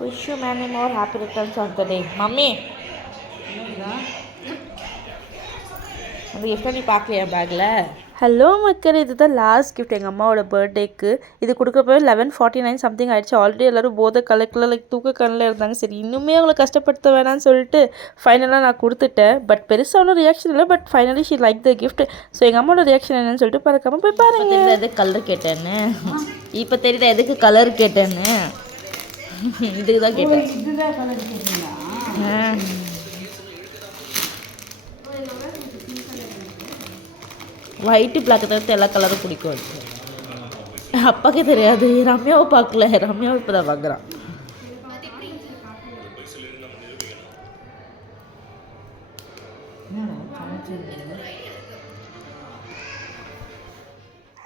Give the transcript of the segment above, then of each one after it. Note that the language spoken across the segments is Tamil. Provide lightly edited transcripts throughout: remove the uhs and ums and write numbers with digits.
Wish you many more happy returns of the day. Mummy, அந்த gift நீ பார்க்கலையா பேக்கில்? ஹலோ மக்கள், இதுதான் லாஸ்ட் கிஃப்ட் எங்கள் அம்மாவோட பர்த்டேக்கு. இது கொடுக்கப்போ 11:49 சம்திங் ஆகிடுச்சு. ஆல்ரெடி எல்லோரும் போதை கலக்கில் தூக்க கண்ணில் இருந்தாங்க. சரி இன்னுமே அவங்களை கஷ்டப்படுத்த வேணாம்னு சொல்லிட்டு ஃபைனலாக நான் கொடுத்துட்டேன். பட் பெருசாக ஒன்றும் ரியாக்ஷன் இல்லை. But finally she like the gift. So எங்கள் அம்மாவோட ரியாக்ஷன் என்னன்னு சொல்லிட்டு பார்க்காம போய் பாருங்க. எதுக்கு கலர் கேட்டேன்னு இப்போ தெரியுதா? எதுக்கு கலர் கேட்டேன்னு? இதுக்கு தான் கேட்டேன். ஒயிட்டு பிளாக்கை தவிர்த்து எல்லா கலரும் பிடிக்கும். அப்பாக்கே தெரியாது. ரம்யாவை பார்க்கல. ரம்யாவை இப்போ தான் பார்க்குறான்.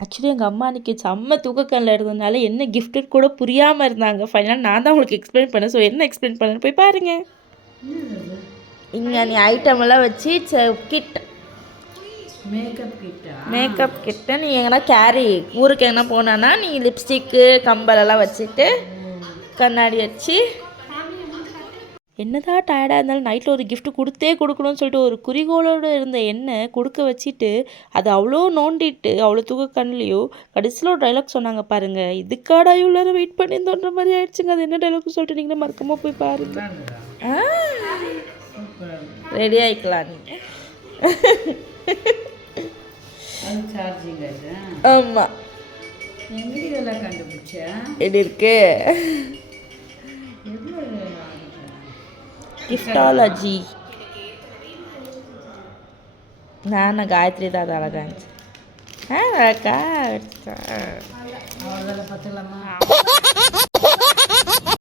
ஆக்சுவலி எங்கள் அம்மா அன்றைக்கி செம்ம தூக்கக்கண்ணில் இருந்ததுனால என்ன கிஃப்ட்டு கூட புரியாமல் இருந்தாங்க. ஃபைனலாக நான் தான் உங்களுக்கு எக்ஸ்பிளைன் பண்ணேன். ஸோ என்ன எக்ஸ்பிளைன் பண்ணேன்னு போய் பாருங்கள். இங்கே நீ ஐட்டம் எல்லாம் வச்சு கிட் மேக்கப் கிட்ட நீ எங்கன்னா கேரி ஊருக்கு எங்கன்னா போனான்னா நீ லிப்ஸ்டிக்கு கம்பலெல்லாம் வச்சுட்டு கண்ணாடி வச்சு என்னதான் டயர்டாக இருந்தாலும் நைட்டில் ஒரு கிஃப்ட் கொடுக்கணும்னு சொல்லிட்டு ஒரு குறிக்கோளோடு இருந்த எண்ணெய் கொடுக்க வச்சுட்டு அது அவ்வளோ நோண்டிட்டு அவ்வளோ தூக்க கண்ணிலையோ கடைசியில் ஒரு டைலாக் சொன்னாங்க பாருங்கள். இதுக்காடா இவ்வளோ வெயிட் பண்ணியிருந்தோன்ற மாதிரி ஆயிடுச்சுங்க. அது என்ன டைலாக்னு சொல்லிட்டு நீங்களே மறக்காம போய் பாருங்க. ரெடி ஆகிக்கலாம் நீங்கள். ஆமாம் எப்படி இருக்கு கிஃப்டாலஜி. நான் காயத்ரி தான் அழகா இருந்துச்சு. அழகா